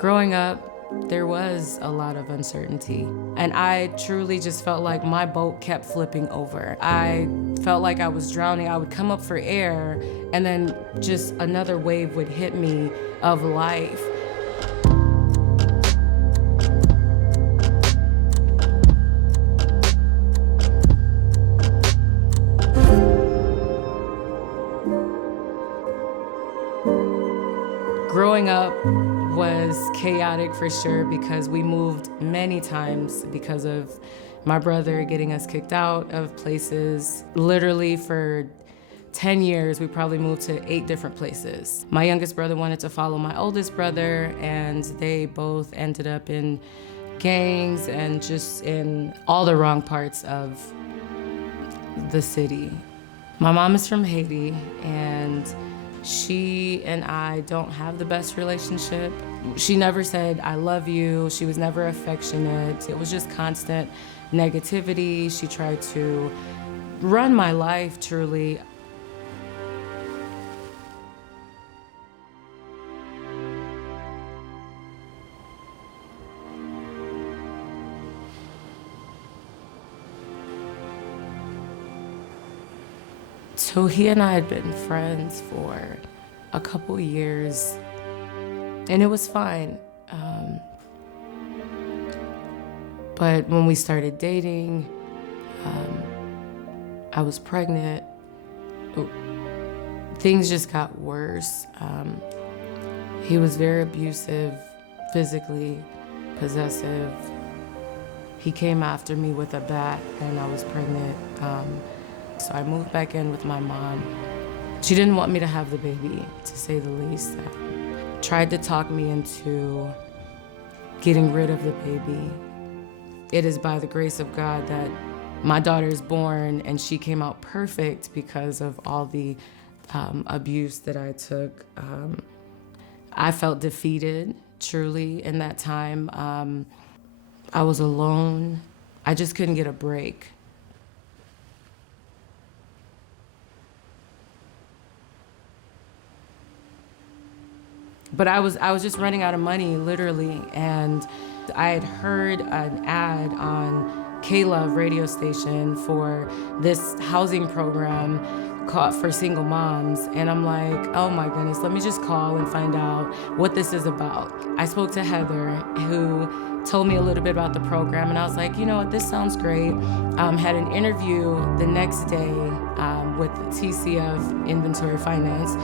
Growing up, there was a lot of uncertainty, and I truly just felt like my boat kept flipping over. I felt like I was drowning. I would come up for air, and then just another wave would hit me of life. Growing up was chaotic for sure because we moved many times because of my brother getting us kicked out of places. Literally for 10 years, we probably moved to 8 different places. My youngest brother wanted to follow my oldest brother, and they both ended up in gangs and just in all the wrong parts of the city. My mom is from Haiti, and she and I don't have the best relationship. She never said, "I love you." She was never affectionate. It was just constant negativity. She tried to run my life, truly. So he and I had been friends for a couple years, and it was fine. But when we started dating, I was pregnant. Things just got worse. He was very abusive, physically, possessive. He came after me with a bat, and I was pregnant. So I moved back in with my mom. She didn't want me to have the baby, to say the least. Tried to talk me into getting rid of the baby. It is by the grace of God that my daughter is born, and she came out perfect because of all the abuse that I took. I felt defeated, truly, in that time. I was alone. I just couldn't get a break. But I was just running out of money, literally, and I had heard an ad on K-Love radio station for this housing program called for single moms, and I'm like, oh my goodness, let me just call and find out what this is about. I spoke to Heather, who told me a little bit about the program, and I was like, you know what, this sounds great. Had an interview the next day with TCF Inventory Finance,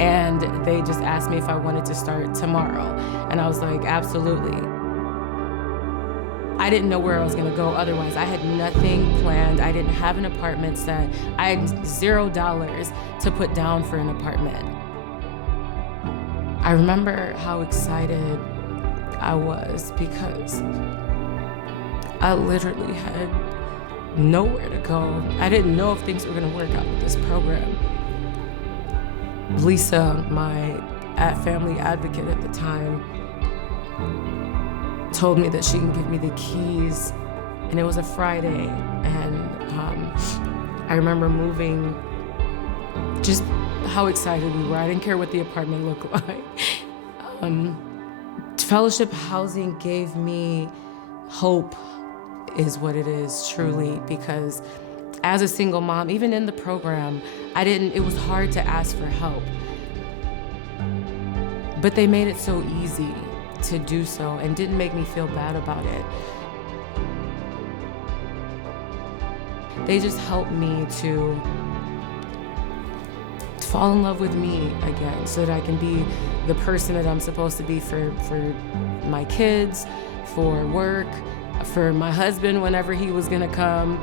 and they just asked me if I wanted to start tomorrow, and I was like, absolutely. I didn't know where I was gonna go otherwise. I had nothing planned. I didn't have an apartment set. I had $0 to put down for an apartment. I remember how excited I was because I literally had nowhere to go. I didn't know if things were gonna work out with this program. Lisa, my family advocate at the time, told me that she can give me the keys, and it was a Friday, and I remember moving, just how excited we were. I didn't care what the apartment looked like. Fellowship housing gave me hope, is what it is, truly, because as a single mom, even in the program, it was hard to ask for help. But they made it so easy to do so and didn't make me feel bad about it. They just helped me to fall in love with me again so that I can be the person that I'm supposed to be for my kids, for work, for my husband whenever he was gonna come.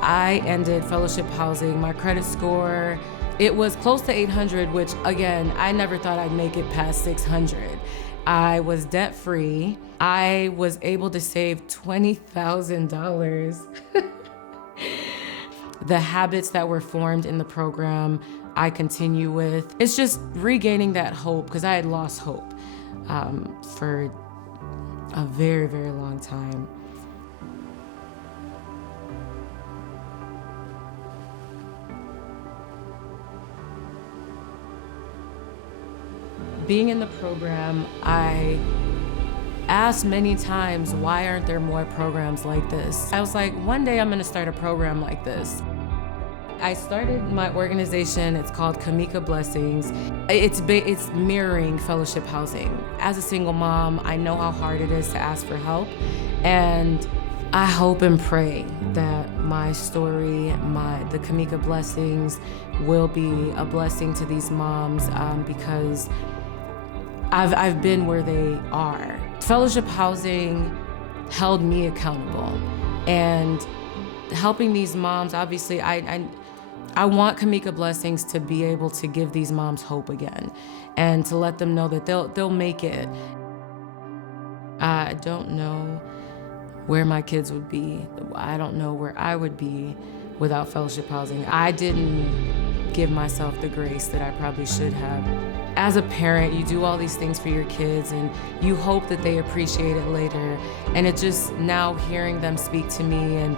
I ended fellowship housing. My credit score, it was close to 800, which again, I never thought I'd make it past 600. I was debt-free. I was able to save $20,000. The habits that were formed in the program, I continue with. It's just regaining that hope, because I had lost hope for a very, very long time. Being in the program, I asked many times, why aren't there more programs like this? I was like, one day I'm gonna start a program like this. I started my organization, it's called Kamika Blessings. It's mirroring fellowship housing. As a single mom, I know how hard it is to ask for help, and I hope and pray that my story, the Kamika Blessings, will be a blessing to these moms because I've been where they are. Fellowship housing held me accountable, and helping these moms, obviously, I want Kamika Blessings to be able to give these moms hope again and to let them know that they'll make it. I don't know where my kids would be. I don't know where I would be without fellowship housing. I didn't give myself the grace that I probably should have. As a parent, you do all these things for your kids and you hope that they appreciate it later. And it just, now hearing them speak to me and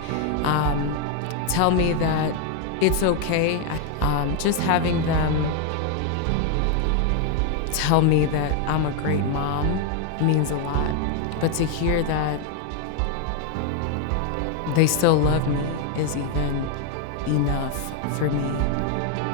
tell me that it's okay, just having them tell me that I'm a great mom means a lot. But to hear that they still love me is even enough for me.